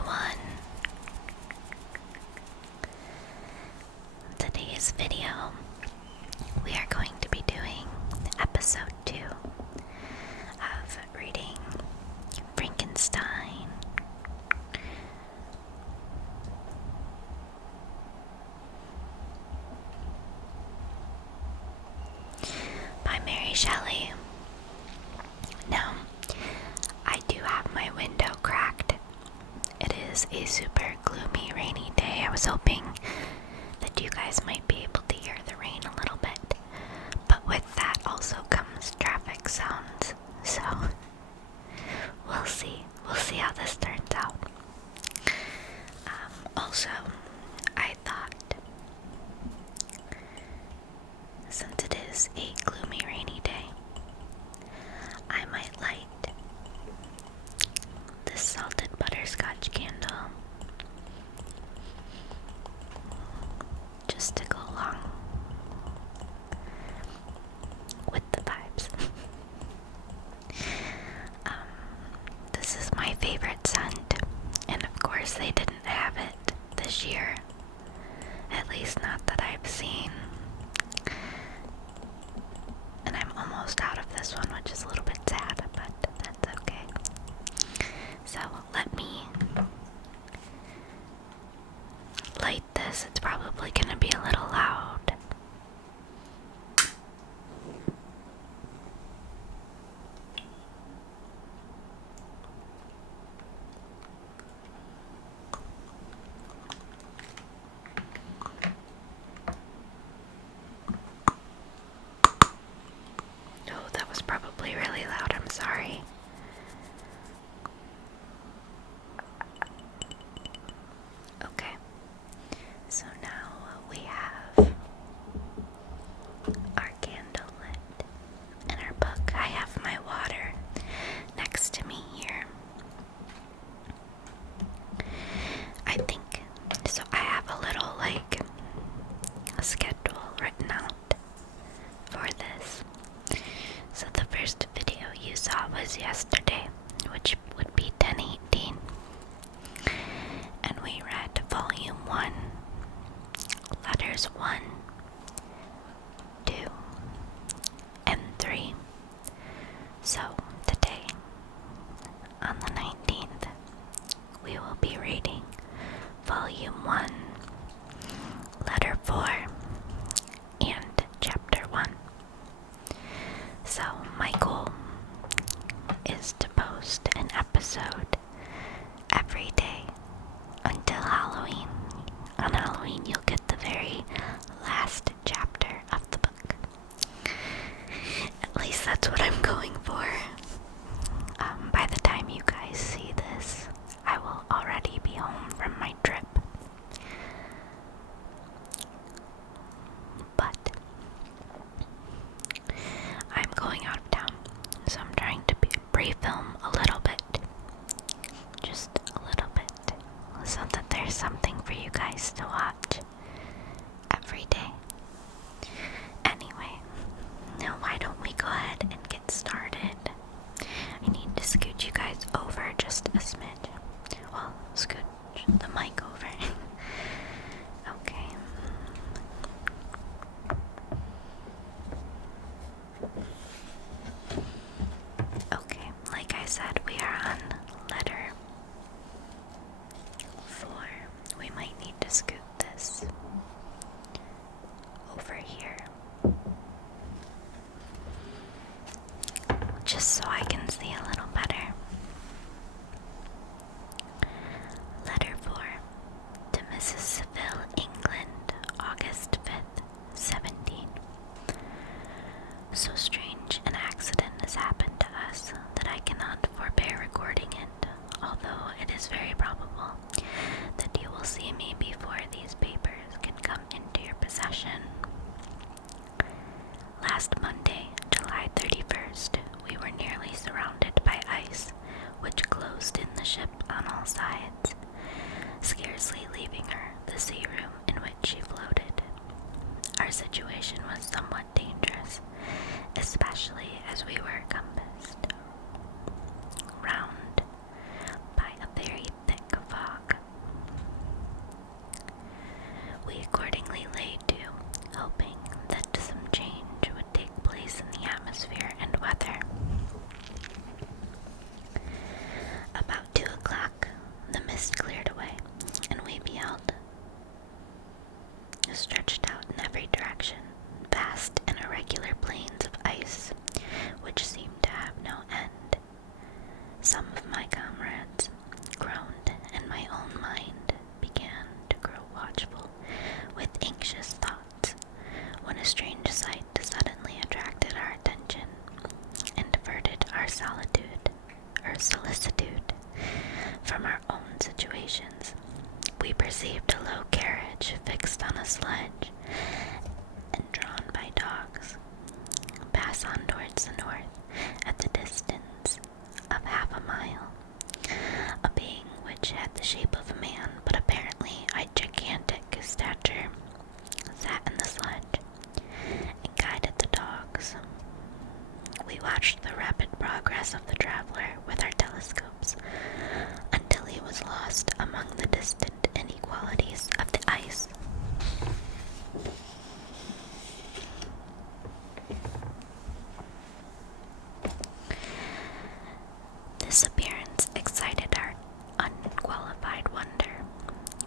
everyone. Today's video, we are going to be doing episode 2 of reading Frankenstein. By Mary Shelley. Now, I do have my window cracked. It is a super gloomy, rainy day. I was hoping that you guys might be able to hear the rain a little bit, but with that also comes traffic sounds, so we'll see how this turns out. Also, I thought, since it is a gloomy, rainy day, I might light this salted butterscotch candle just to go along with the vibes. This is my favorite scent, and of course they didn't have it this year, at least not that I've seen. And I'm almost out of this one, which is a little bit sad, but that's okay. So let me light this. It's probably gonna be a little loud. Oh, that was probably really loud. I'm sorry. Okay, so now we have our candle lit and our book. I have my water next to me here. I think, so I have a little a schedule written out for this. So the first video you saw was yesterday, which would be 10/18. And we read volume 1, letters 1, 2, and 3. So today, on the 19th, we will be reading volume 1, letter 4, and chapter 1. So my goal is to post an episode every day until Halloween. On Halloween, you'll get the very last chapter of the book. At least that's what I'm going for. By the time you guys see this, I will already be home from my trip. But I'm going out of town, so I'm trying to pre-film a little bit. Just a little bit, so that there's something for you guys to watch every day. Anyway, now why don't we go ahead and get started? I need to scoot you guys over just a smidge. Well, scoot the mic over. Okay. Okay, like I said, we are on letter 4. We might need to scoot this over here, just so I can see a little better. Letter 4 to Mrs. Seville, England, August 5th, 17. So strange an accident has happened to us that I cannot forbear recording it, although it is very probable that you will see me before these papers can come into your possession. Last Monday, July 31st, we were nearly surrounded by ice, which closed in the ship on all sides, scarcely leaving her the sea room in which she floated. Our situation was somewhat dangerous, especially as we were compassed round by a very thick fog. from our own situations. We perceived a low carriage fixed on a sledge and drawn by dogs pass on towards the north at the distance of half a mile. A being which had the shape of a man, but apparently a gigantic stature, sat in the sledge and guided the dogs. We watched the rapid progress of the traveler with our telescopes until he was lost among the distant inequalities of the ice. This appearance excited our unqualified wonder.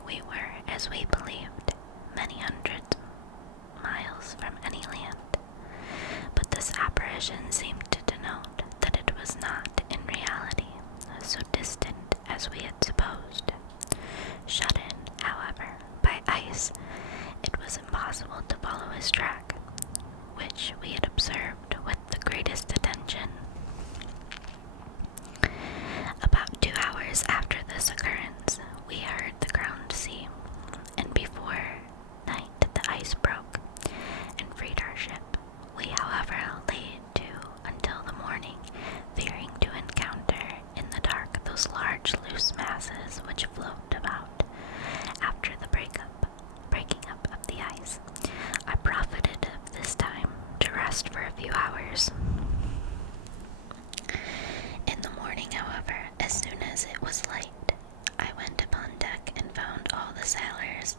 We were, as we believed, many hundred miles from any land, but this apparition seemed to denote that it was not, in reality, so distant as we had supposed. Shut in, however, by ice, it was impossible to follow his track, which we had observed with the greatest attention. About 2 hours after this occurrence, we heard the ground sea, and before night the ice broke and freed our ship. We, however, lay to until the morning, fearing to encounter in the dark those large loose masses which float about after the breaking up of the ice. I profited of this time to rest for a few hours. In the morning, however, as soon as it was light, I went upon deck and found all the sailors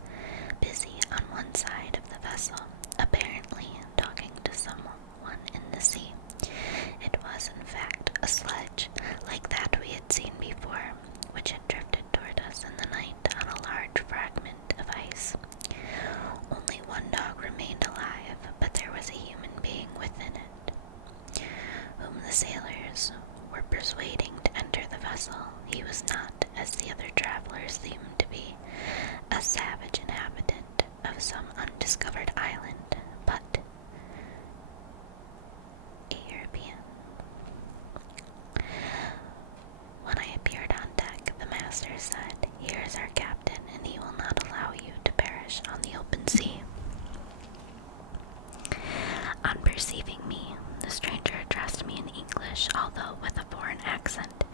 busy on one side of the vessel, apparently talking to someone in the sea. It was, in fact, a sledge, like that we had seen before, which had drifted toward us in the night on a large fragment of ice. Only one dog remained alive, but there was a human being within it, whom the sailors were persuading to enter the vessel. He was not, as the other travelers seemed to be, a savage inhabitant of some undiscovered island, but a European. When I appeared on deck, the master said, "Here is our captain, and he will not allow you to perish on the open sea." On perceiving me, the stranger addressed me in English, although with a foreign accent.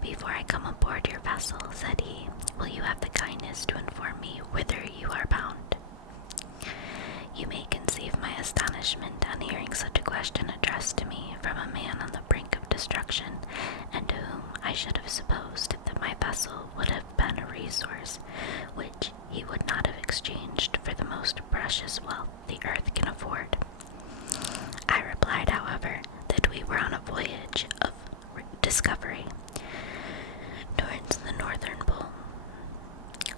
"Before I come aboard your vessel," said he, "will you have the kindness to inform me whither you are bound?" You may conceive my astonishment on hearing such a question addressed to me from a man on the brink of destruction, and to whom I should have supposed that my vessel would have been a resource which he would not have exchanged for the most precious wealth the earth can afford. I replied, however, that we were on a voyage of discovery towards the northern pole.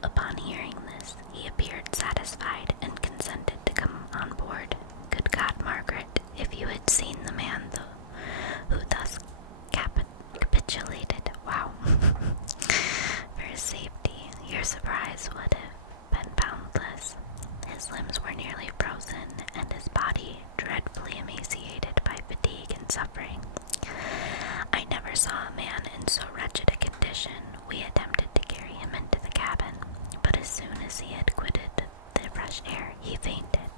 Upon hearing this, he appeared satisfied and consented to come on board. Good God, Margaret, if you had seen the man who thus capitulated, wow, for his safety, your surprise would have been boundless. His limbs were nearly frozen, and his body dreadfully emaciated by fatigue and suffering. I never saw a man in so wretched a condition. We attempted to carry him into the cabin, but as soon as he had quitted the fresh air, he fainted.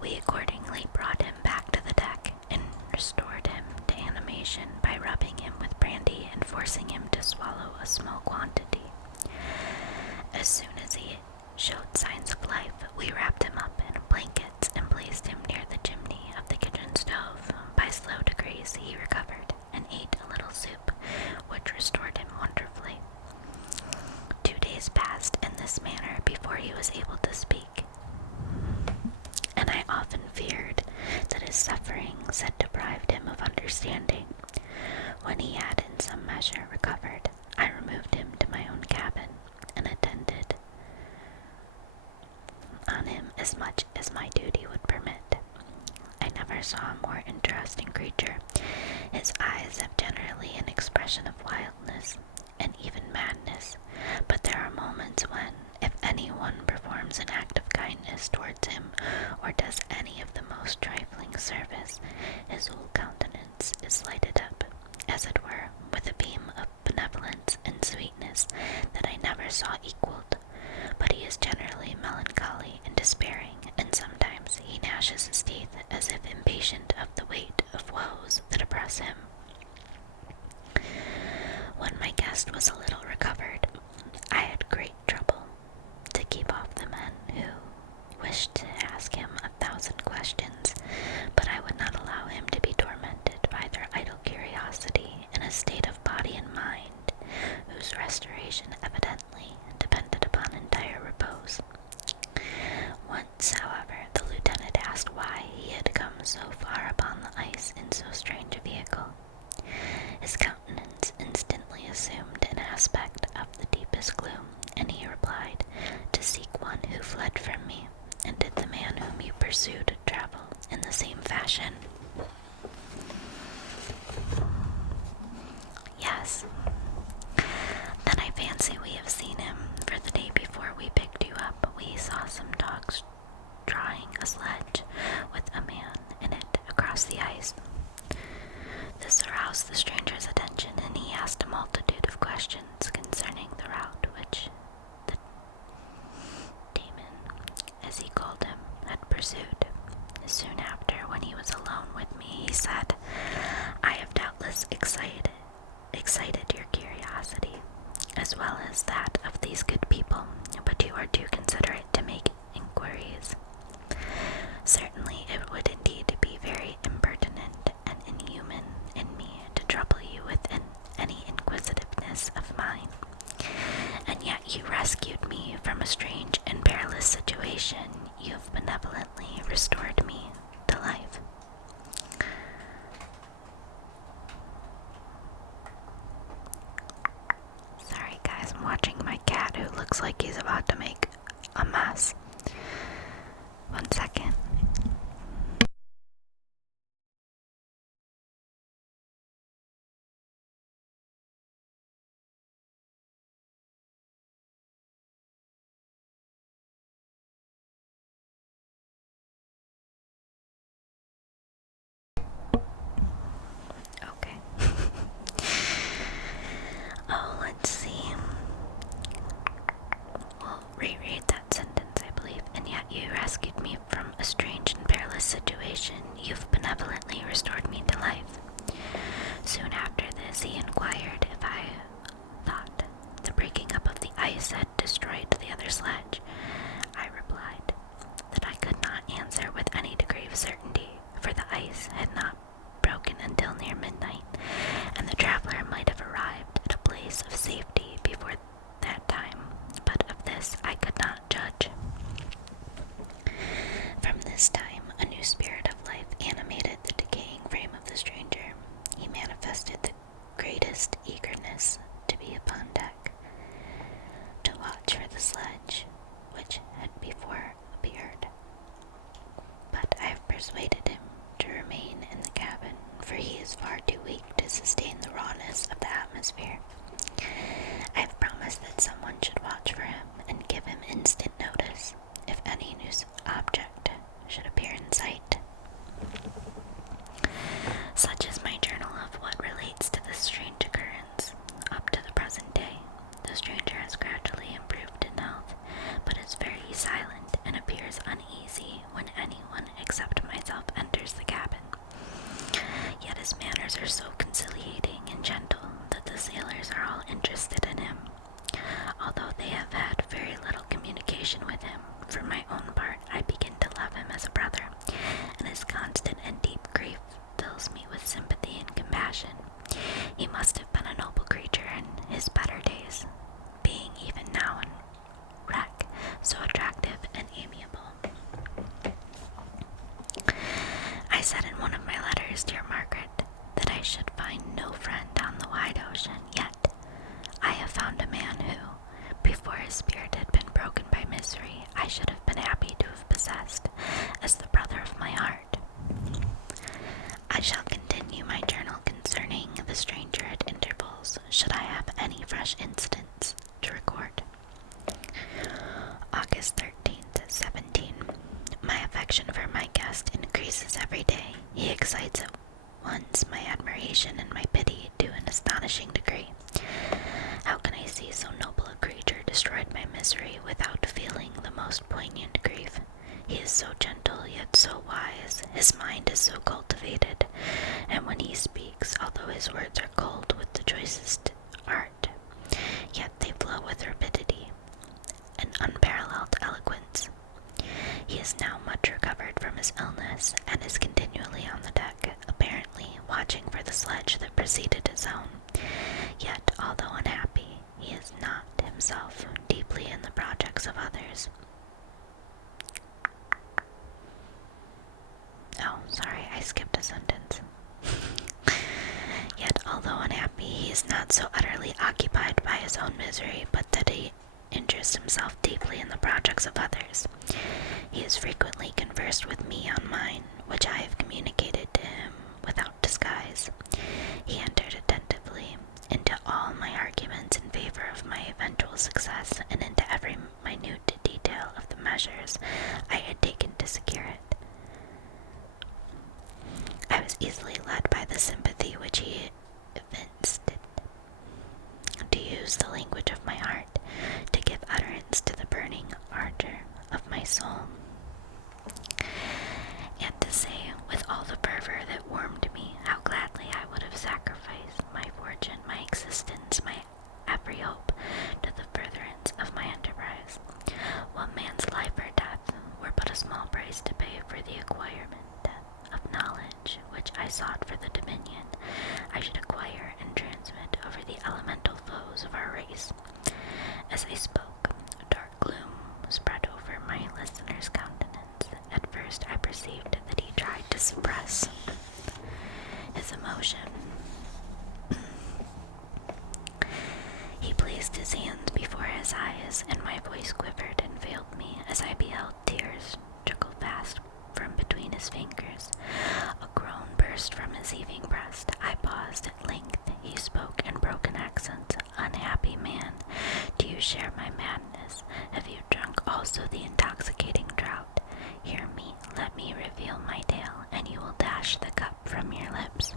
We accordingly brought him back to the deck and restored him to animation by rubbing him with brandy and forcing him to swallow a small quantity. As soon as he showed signs of life, we wrapped him up in blankets and placed him near the chimney of the kitchen stove. By slow degrees he recovered and ate a little soup, which restored him wonderfully. 2 days passed in this manner before he was able to speak, and I often feared that his sufferings had deprived him of understanding. When he had in some measure recovered, I removed him to my own cabin and attended on him as much as my duty would permit. I never saw a more interesting creature. His eyes have generally an expression of wildness and even madness, but there are moments when, if anyone performs an act of kindness towards him or does any of the most trifling service, his whole countenance is lighted up, as it were, with a beam of benevolence and sadness that I never saw equaled, but he is generally melancholy and despairing, and sometimes he gnashes his teeth as if impatient of the weight of woes that oppress him. When my guest was a little recovered, I had great trouble to keep off the men who wished to ask him 1,000 questions, but I would not allow him to be tormented by their idle curiosity in a state of body and mind, whose restoration evidently depended upon entire repose. Once, however, the lieutenant asked why he had come so far upon the ice in so strange a vehicle. His countenance instantly assumed an aspect of the deepest gloom, and he replied, "To seek one who fled from me, and did the man whom you pursued travel in the same fashion?" Yes. Then I fancy we have seen him, for the day before we picked you up, we saw some dogs drawing a sledge with a man in it across the ice. This aroused the stranger's attention, and he asked a multitude of questions concerning the route which the demon, as he called him, had pursued. Soon after, when he was alone with me, he said, "I have doubtless excited your curiosity, as well as that of these good people, but you are too considerate to make inquiries. Certainly it would indeed be very impertinent and inhuman in me to trouble you with any inquisitiveness of mine, and yet you rescued me from a strange and perilous situation. You have benevolently restored me to life." Sorry guys, I'm watching my cat who looks like he's about to make a mess. 1 second. Okay. Oh, let's see. We'll reread that sentence, I believe. "And yet you rescued me from a strange and perilous situation. You've benevolently restored me to life." Soon after this, he inquired if I thought the breaking up of the ice had destroyed the other sledge. I replied that I could not answer with any degree of certainty, for the ice had not broken until near midnight, and the traveler might have arrived at a place of safety before that time, but of this I could not judge. From this time, a new spirit of life animated the decaying frame of the stranger. He manifested the greatest eagerness to be upon deck, to watch for the sledge, which had before appeared. But I have persuaded him to remain in the cabin, for he is far too weak to sustain the rawness of the atmosphere. I have promised that someone should watch for him and give him instant notice if any new object should appear in sight. Such is my journal of what relates to this strange occurrence. Up to the present day, the stranger has gradually improved in health, but is very silent and appears uneasy when anyone except myself enters the cabin. Yet his manners are so conciliating and gentle that the sailors are all interested in him, although they have had very little communication with him. For my own part, I begin to love him as a brother, and his constant and deep grief fills me with sympathy and compassion. He must have been a noble creature in his better days, being even now in wreck, so attractive and amiable. I said in one of my letters, "Dear Margaret, that I should find no friend on the wide ocean, yet I have found a man who, before his spirit had been broken by misery, I should have been happy to have possessed as the brother of my heart." I shall continue my journal concerning the stranger at intervals, should I have any fresh incidents to record. August 13th, 17. My affection for my guest increases every day. He excites at once my admiration and my pity to an astonishing degree. How can I see so noble a creature destroyed by misery without feeling the most poignant grief. He is so gentle, yet so wise. His mind is so cultivated, and when he speaks, although his words are cold with the choicest art, yet they flow with rapidity and unparalleled eloquence. He is now much recovered from his illness, and is continually on the deck, apparently watching for the sledge that preceded his own. Yet, although unhappy, he is not himself deeply in the projects of others. Oh, sorry, I skipped a sentence. Yet, although unhappy, he is not so utterly occupied by his own misery, but that he interests himself deeply in the projects of others. He has frequently conversed with me on mine, which I have communicated to him without disguise. He entered attentively into all my arguments in favor of my eventual success, and into every minute detail of the measures I had taken to secure it. I was easily led by the sympathy which he evinced to use the language of my heart, to give utterance to the burning ardor of my soul, and to say with all the fervor that warmed me how gladly I would have sacrificed my fortune, my existence, my every hope to the furtherance of my enterprise. One man's life or death were but a small price to pay for the acquirement of knowledge which I sought for the dominion I should acquire and transmit over the elemental foes of our race. As I spoke, a dark gloom spread over my listener's countenance. At first I perceived that he tried to suppress his emotion. He placed his hands before his eyes, and my voice quivered and failed me as I beheld tears trickle fast from between his fingers. A groan burst from his heaving breast. I paused. At length he spoke in broken accents. "Unhappy man, do you share my madness? Have you drunk also the intoxicating draught? Hear me, let me reveal my tale, and you will dash the cup from your lips."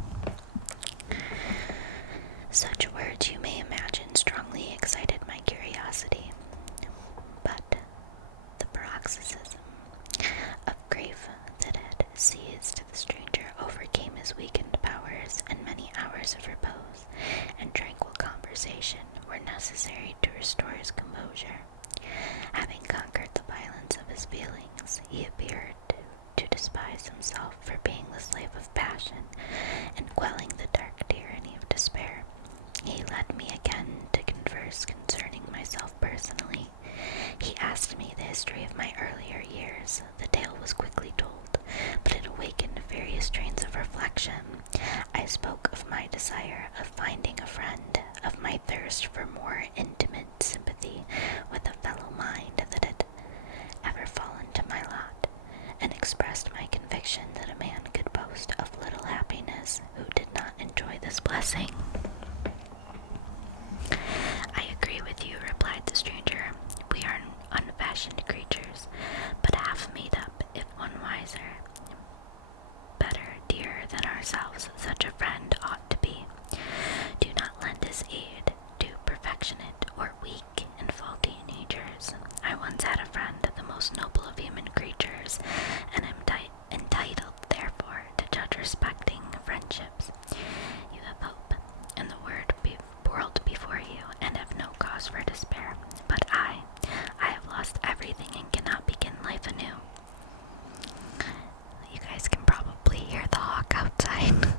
Such words, you may imagine, strongly excited my curiosity, but the paroxysm of grief that had seized the stranger overcame his weakened powers, and many hours of repose and tranquil conversation were necessary to restore his composure. Having conquered the violence of his feelings, he appeared to despise himself for being the slave of passion, and quelling the dark tyranny of despair. He led me again to converse concerning myself personally. He asked me the history of my earlier years. The tale was quickly told, but it awakened various trains of reflection. I spoke of my desire of finding a friend, of my thirst for more intimate sympathy with a fellow mind that had ever fallen to my lot, and expressed my conviction that a man could boast of little happiness who did not enjoy this blessing. "I agree with you," replied the stranger. "We are unfashioned creatures, but half made up, if one wiser, better, dearer than ourselves. Such a friend ought to be. Do not lend his aid to perfectionate or weak and faulty natures. I once had a friend, the most noble of human creatures, and am entitled, therefore, to judge respecting friendships. You have hope, and the world before you, and have no cause for despair. But I have lost everything and cannot begin life anew." You guys can probably hear the hawk outside.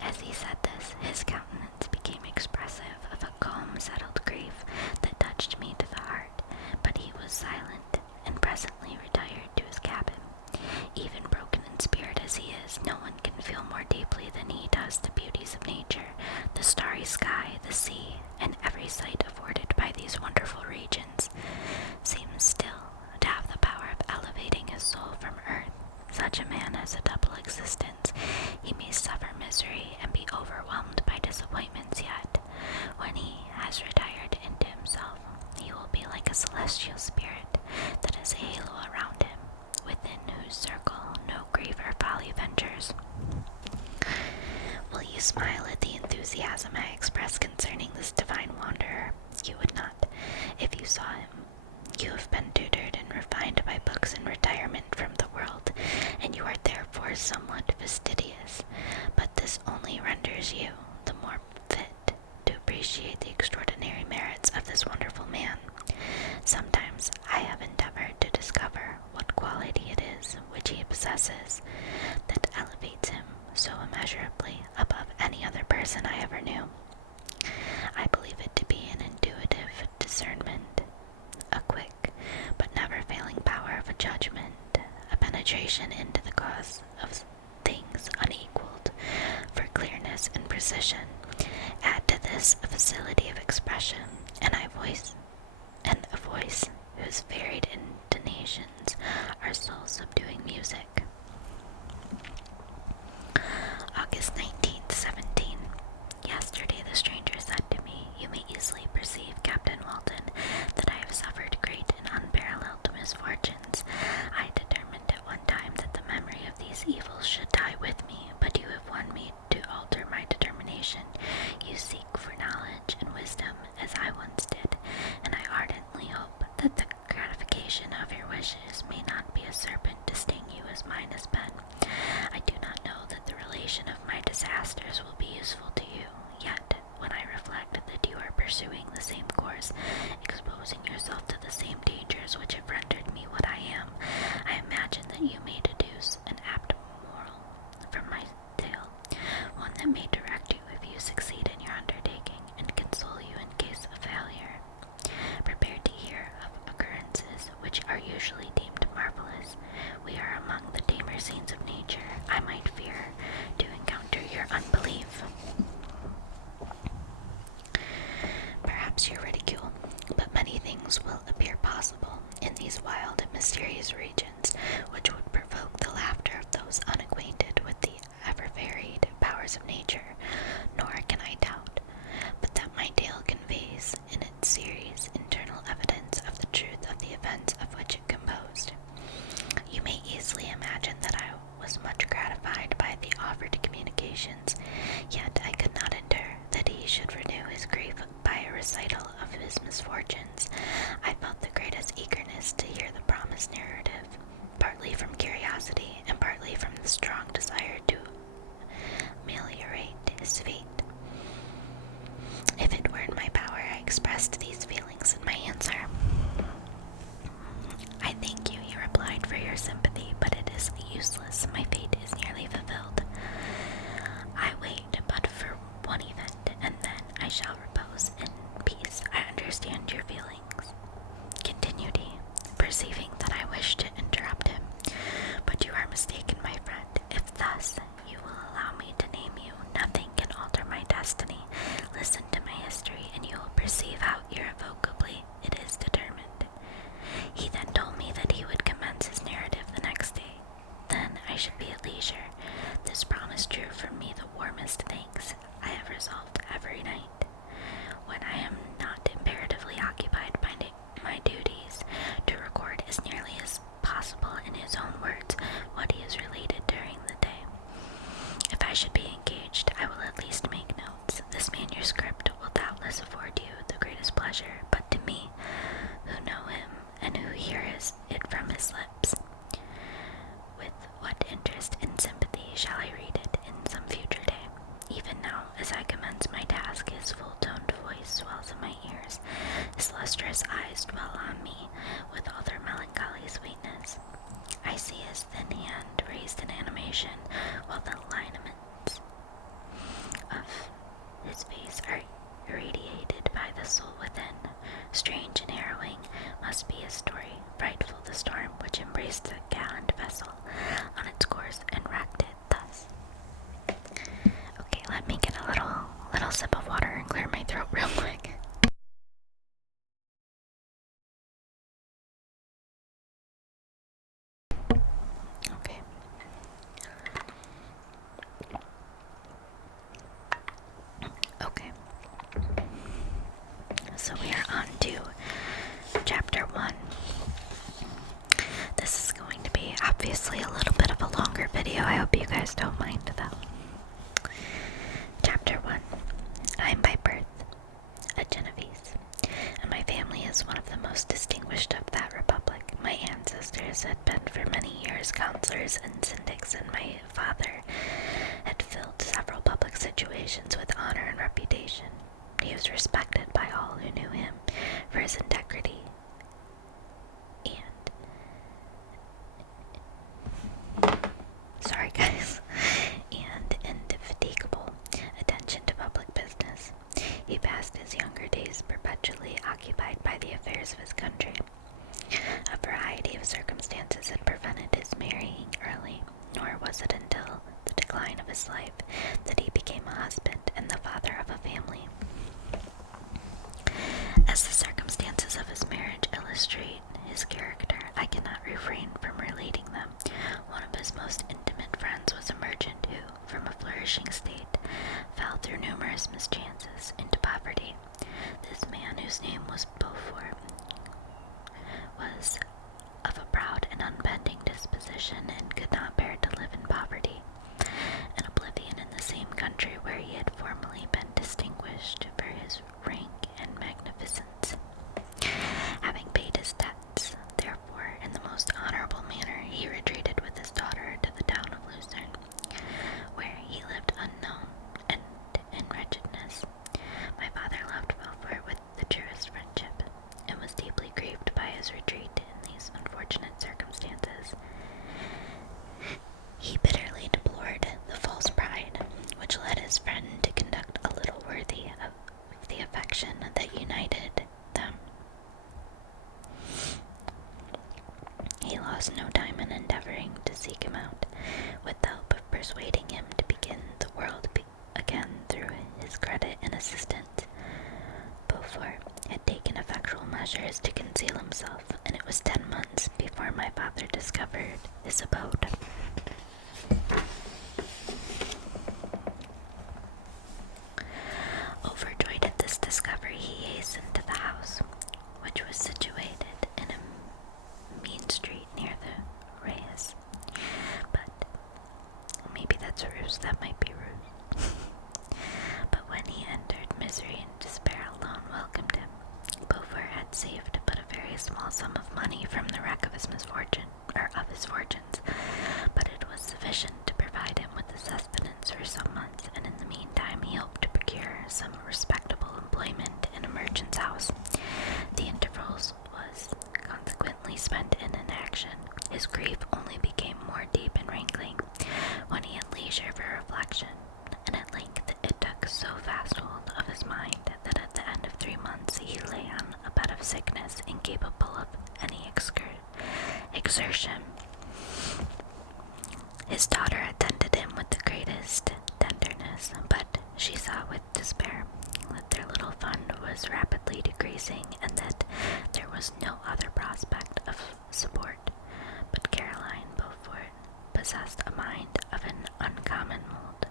As he said this, his countenance became expressive of a calm, settled grief that touched me to the heart, but he was silent, and presently retired to his cabin. Even broken in spirit as he is, no one can feel more deeply than he does the beauties of nature, the starry sky, the sea, and every sight afforded by these wonderful regions seems still to have the power of elevating his soul from earth. Such a man has a double existence. He may suffer misery and be overwhelmed by disappointments, yet, when he has retired into himself, he will be like a celestial spirit that has a halo around him, within whose circle no grief or folly ventures. Will you smile at the enthusiasm I express concerning saw him. You have been tutored and refined by books and retirement from the world, and you are therefore somewhat fastidious, but this only renders you the more fit to appreciate the extraordinary merits of this wonderful man. Sometimes I have endeavored to discover what quality it is which he possesses that elevates him so immeasurably above any other person I ever knew. I believe it to be an intuitive discernment, a quick but never failing power of judgment, a penetration into the cause of things unequaled for clearness and precision. Add to this a facility of expression, and a voice whose varied intonations are soul-subduing music. August 19th, 17. Yesterday the stranger said to me, "You may easily perceive, Captain Walton, that I have suffered great and unparalleled misfortunes. I determined at one time that the memory of these evils should die with me, but you have won me to alter my determination. You seek for knowledge and wisdom, as I once did, and I ardently hope that the gratification of your wishes may not be a serpent to sting you as mine has been. I do not know that the relation of my disasters will be useful to you, yet when I reflect that you are pursuing the same course, exposing yourself to the same dangers which have rendered me what I am, I imagine that you may deduce an apt moral from my tale, one that may direct you if you succeed in your undertaking, and console you in case of failure. Prepare to hear of occurrences which are usually deemed marvelous. We are among the tamer scenes of nature. I might fear to encounter your unbelief. Perhaps your ridicule, but many things will appear possible in these wild and mysterious regions, which would provoke the laughter of those unacquainted with the ever-varied powers of nature. Nor can I doubt but that my tale conveys in its series internal evidence of the truth of the events of which it composed. You may easily imagine that I was much gratified by the offered communications, yet I could not endure that he should renew his grief by a recital of his misfortunes. I felt the greatest eagerness to hear the promised narrative, partly from curiosity and partly from the strong desire to ameliorate his fate. If it were in my power, I expressed these feelings in my answer. "I thank you," he replied, "for your sympathy, but it is useless. My fate is nearly fulfilled. I wait but for one event, and then I shall repose in peace. I understand your feelings," continued he, perceiving that I wished to interrupt him. "But you are mistaken, my friend. If thus you will allow me to name you, nothing can alter my destiny. Listen to my history, and you will perceive how irrevocably it is determined." He then told me that he would commence his narrative the next day. Then I should be at leisure. This promise drew from me the warmest thanks. I have resolved every night, when I am not imperatively occupied by my duties, to record as nearly as possible in his own words what he has related during the day. If I should be engaged, I will at least make notes. This manuscript will doubtless afford you the greatest pleasure, but to me, who know him, and who hear it from his lips, with what interest and sympathy shall I read it in some future day? Even now, as I commence my task, his full-toned voice swells in my ears, his lustrous eyes dwell on me with all their melancholy sweetness. I see his thin hand raised in animation, while the lineaments of his face are irradiated by the soul within. Strange and harrowing must be his story, frightful the storm which embraced the gallant vessel on its course and wrecked it thus. Okay, let me get a little sip of water and clear my throat real quick. Okay. Okay. So we are on to chapter 1. This is going to be obviously a little bit of a longer video. I hope you guys don't mind though. Chapter 1. I am by birth a Genovese, and my family is one of the dealers and syndics, and my father had filled several public situations with honor and reputation. He was respected by all who knew him for his integrity and and indefatigable attention to public business. He passed his younger days perpetually occupied by the affairs of his country. A variety of circumstances had prevented his marrying early, nor was it until the decline of his life that he became a husband and the father of a family. As the circumstances of his marriage illustrate his character, I cannot refrain from relating them. One of his most intimate friends was a merchant who, from a flourishing state, fell through numerous mischances into poverty. This man, whose name was Beaufort, was of a proud and unbending disposition and could not bear to live in poverty and oblivion in the same country where he had formerly been distinguished for his rank and magnificence. Having paid his debts, therefore, in the most honorable manner, he retreated with his daughter to the town of Lucerne, where he lived unknown and in wretchedness. My father loved Beaufort with the truest friendship, and was deeply grieved by his retreat in these unfortunate circumstances. He bitterly deplored the false pride which led his friend to conduct a little worthy of the affection that united them. He lost no time in endeavoring to seek him out, with the hope of persuading him to begin the world again through his credit and assistance. Beaufort had taken effectual measures to conceal himself, and it was 10 months before my father discovered his abode. Overjoyed at this discovery, he hastened to the house, which was situated in a mean street near the Reyes. But maybe that's Ruse, that might be Ruse. But when he entered, misery and despair alone welcomed him. Beaufort had saved but a very small sum of money from the wreck of his fortunes, but it was sufficient to provide him with a sustenance for some months, and in the meantime he hoped to procure some respectable employment in a merchant's house. The intervals was consequently spent in inaction. His grief only became more deep and rankling when he had leisure for reflection, and at length it took so fast hold of his mind that at the end of 3 months he lay on a bed of sickness, incapable of any exertion. His daughter attended him with the greatest tenderness, but she saw with despair that their little fund was rapidly decreasing, and that there was no other prospect of support. But Caroline Beaufort possessed a mind of an uncommon mold,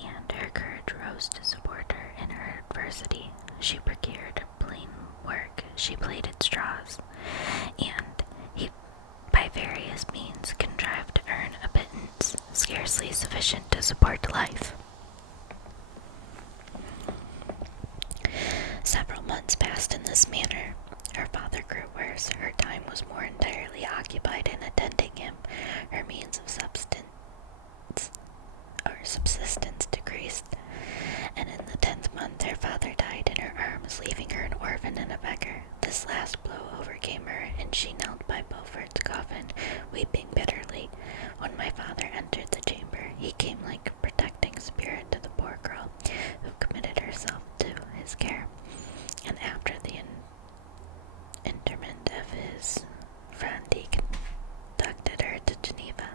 and her courage rose to support her in her adversity. She procured plain work, she plaited straws, and he by various means contrived to earn a pittance scarcely sufficient to support life. Several months passed in this manner. Her father grew worse, her time was more entirely occupied in attending him, her means of subsistence decreased, and in the 10th month her father died in her arms, leaving her an orphan and a beggar. This last blow overcame her, and she knelt by Beaufort's coffin, weeping bitterly. When my father entered the chamber, he came like a protecting spirit to the poor girl, who committed herself to his care, and after the interment of his friend, he conducted her to Geneva,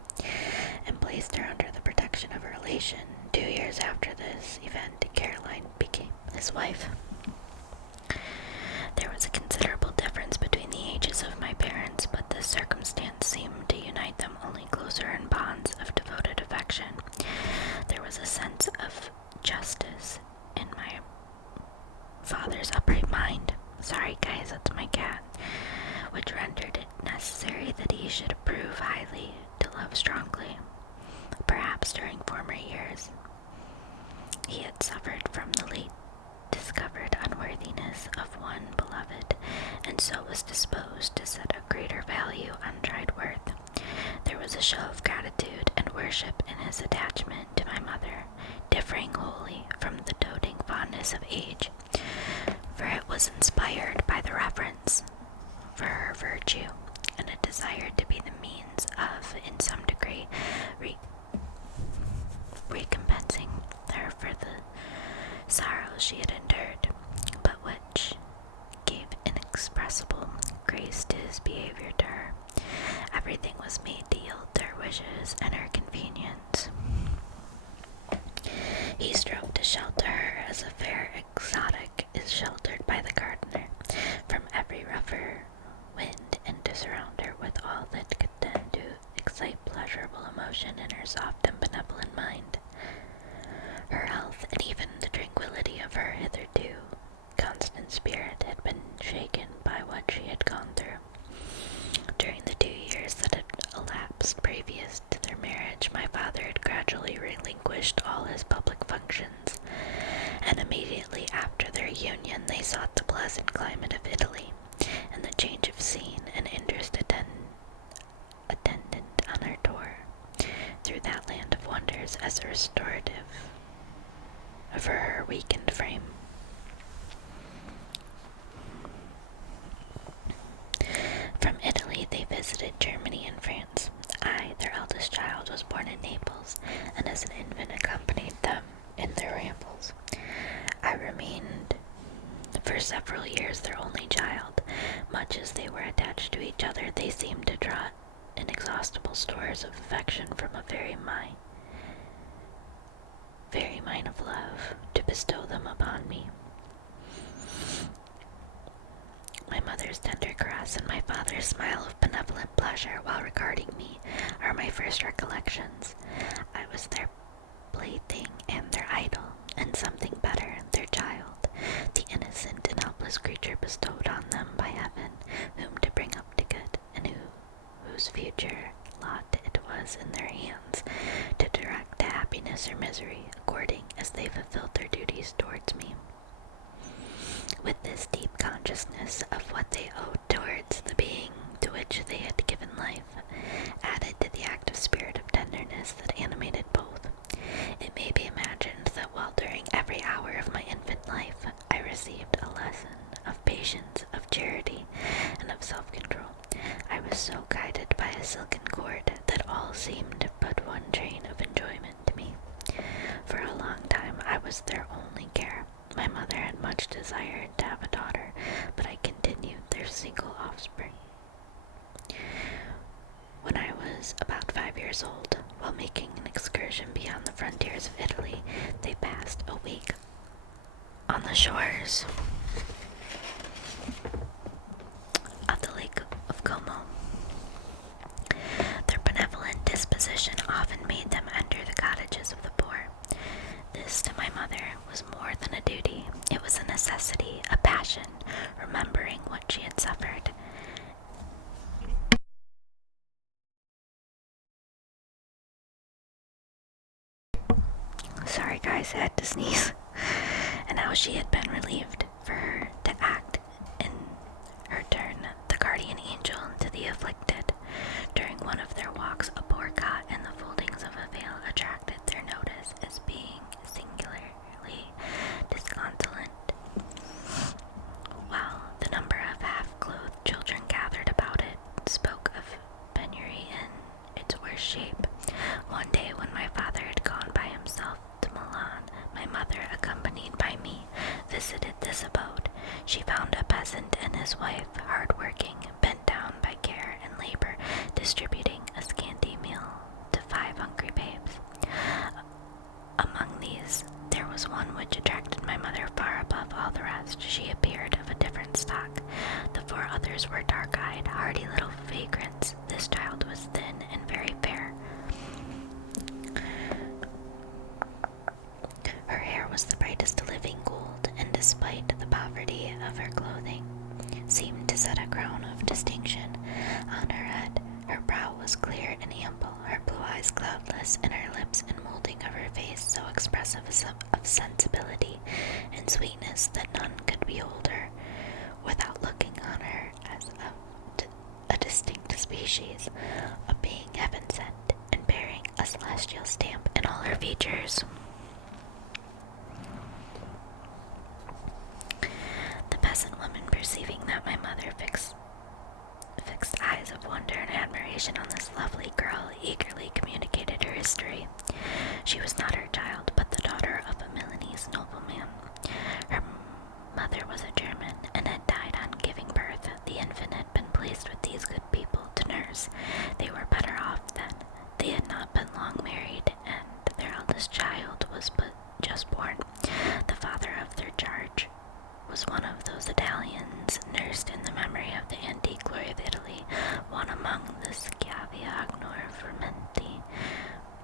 and placed her under the protection of a relation. 2 years after this event, Caroline became his wife. There was a considerable difference between the ages of my parents, but this circumstance seemed to unite them only closer in bonds of devoted affection. There was a sense of justice in my father's upright mind. Sorry guys, that's my cat. Which rendered it necessary that he should approve highly, to love strongly. Perhaps during former years he had suffered from the late discovered unworthiness of one beloved, and so was disposed to set a greater value on tried worth. There was a show of gratitude worship in his attachment to my mother, differing wholly from the doting fondness of age, for it was inspired by the reverence for her virtue and a desire to be the means of, in some degree, recompensing her for the sorrows she had endured, but which gave inexpressible grace to his behavior to her. Everything was made to yield to her wishes and her convenience. He strove to shelter her as a fair exotic is sheltered by the gardener from every rougher wind, and to surround her with all that could tend to excite pleasurable emotion in her soft and benevolent mind. Her health, and even the tranquility of her hitherto constant spirit, had been shaken by what she had gone through. During the 2 years that had elapsed previous to their marriage, my father had gradually relinquished all his public functions, and immediately after their union they sought the pleasant climate of Italy, and the change of scene and interest attendant on our tour through that land of wonders as a restorative for her weakened frame. From Italy they visited Germany and France. I, their eldest child, was born in Naples, and as an infant accompanied them in their rambles. I remained for several years their only child. Much as they were attached to each other, they seemed to draw inexhaustible stores of affection from a very mine of love to bestow them upon me. My mother's tender caress and my father's smile of benevolent pleasure while regarding me are my first recollections. I was their plaything and their idol, and something better, their child, the innocent and helpless creature bestowed on them by heaven, whom to bring up to good, and whose future lot it was in their hands to direct to happiness or misery, according as they fulfilled their duties towards me. With this deep consciousness of what they owed towards the being to which they had given life, added to the active spirit of tenderness that animated both, it may be imagined that while during every hour of my infant life I received a lesson of patience, of charity, and of self-control, I was so guided by a silken cord that all seemed but one train of enjoyment to me. For a long time I was their only care. My mother had much desired to have a daughter, but I continued their single offspring. When I was about 5 years old, while making an excursion beyond the frontiers of Italy, they passed a week on the shores of the Lake of Como. Their benevolent disposition often made them enter the cottages of the poor. This, to my mother, was more than a duty. It was a necessity, a passion, remembering what she had suffered. Sorry guys, I had to sneeze. And how she had been relieved for her to act in her turn the guardian angel to the afflicted. During one of their walks, a poor cot in the foldings of a veil attracted their notice as being singularly disconsolate. While the number of half-clothed children gathered about it spoke of penury in its worst shape. One day when my father had gone by himself to Milan, my mother, accompanied by me, visited this abode. She found a peasant and his wife, hard-working, bent down by care and labor, distributing a scanty meal to 5 hungry babes. Among these, there was one which attracted my mother far above all the rest. She appeared of a different stock. The 4 others were dark-eyed, hardy little vagrants. This child was thin and very fair. Her hair was the brightest living gold, and despite the poverty of her clothing, seemed to set a crown of distinction on her head. Her brow was clear and ample, her blue eyes cloudless, and her lips and molding of her face so expressive of sensibility and sweetness that none could behold her without looking on her as a distinct species, a being heaven sent, and bearing a celestial stamp in all her features. The peasant woman, perceiving that my mother fixed eyes of wonder and admiration on this lovely girl, eagerly communicated her history. She was not her child, but the daughter of a Milanese nobleman. Her mother was a German, and had died on giving birth. The infant had been placed with these good people to nurse. They were better off then. They had not been long married, and their eldest child was but just born. The father of their charge was one of those Italians nursed in the memory of the antique glory of Italy, one among the Schiaviagnor Fermenti.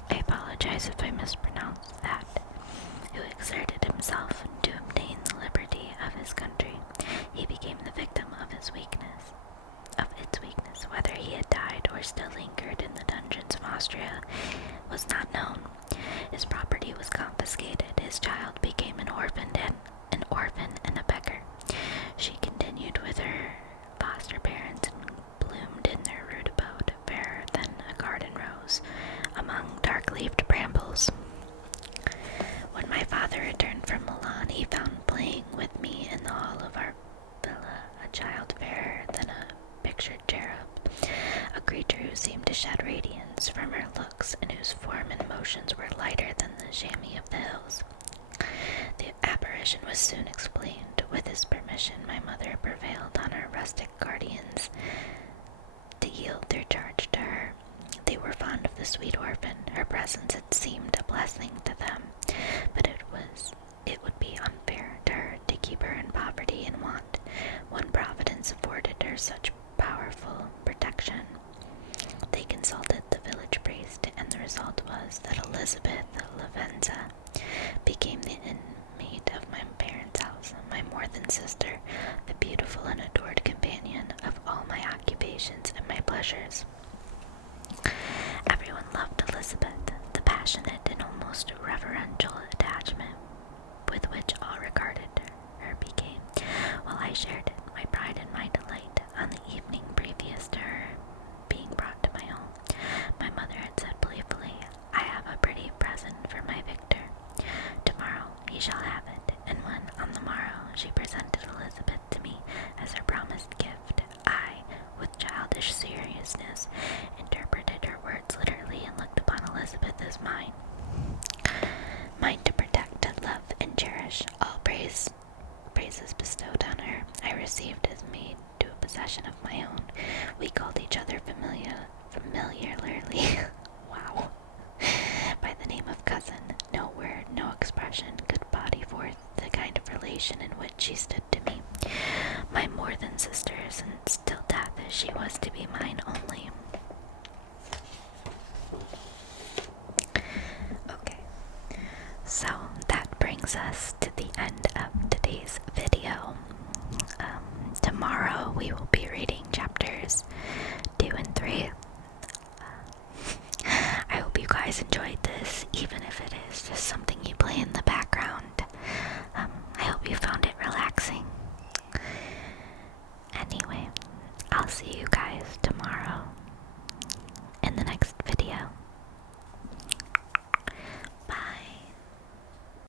I apologize if I mispronounced that, who exerted himself to obtain the liberty of his country. He became the victim of its weakness. Whether he had died or still lingered in the dungeons of Austria was not known. His property was confiscated. His child became an orphan and a beggar. She continued with her foster parents and bloomed in their rude abode, fairer than a garden rose among dark-leaved brambles. When my father returned from Milan, he found playing with me in the hall of our villa a child fairer than a pictured cherub, a creature who seemed to shed radiance from her looks, and whose form and motions were lighter than the chamois of the hills. The apparition was soon explained. With his permission, my mother prevailed on her rustic guardians to yield their charge to her. They were fond of the sweet orphan. Her presence had seemed a blessing to them, but it would be unfair to her to keep her in poverty and want, when Providence afforded her such powerful protection. They consulted the village priest, and the result was that Elizabeth Lavenza became the inmate of my parents' house, my more than sister, the beautiful and adored companion of all my occupations and my pleasures. Everyone loved Elizabeth. The passionate and almost reverential attachment with which all regarded her became, while I shared it, my pride and my delight. On the evening previous to her being brought to my home, my mother had said playfully, "I have a pretty present for my Victor. Tomorrow he shall have it." And when, on the morrow, she presented Elizabeth to me as her promised gift, I, with childish seriousness, interpreted her words literally and looked upon Elizabeth as mine. Mine to protect, to love, and cherish. All praises bestowed on her I received as made to a possession of my own. We called each other familiarly wow, by the name of cousin. No word, no expression could body forth the kind of relation in which she stood to me, my more than sister, since till death she was to be mine only. Okay, so that brings us to the end of today's video. Tomorrow we will be reading chapters 2 and 3. I hope you guys enjoyed this, even if it is just something you play in the background. I hope you found it relaxing. Anyway, I'll see you guys tomorrow.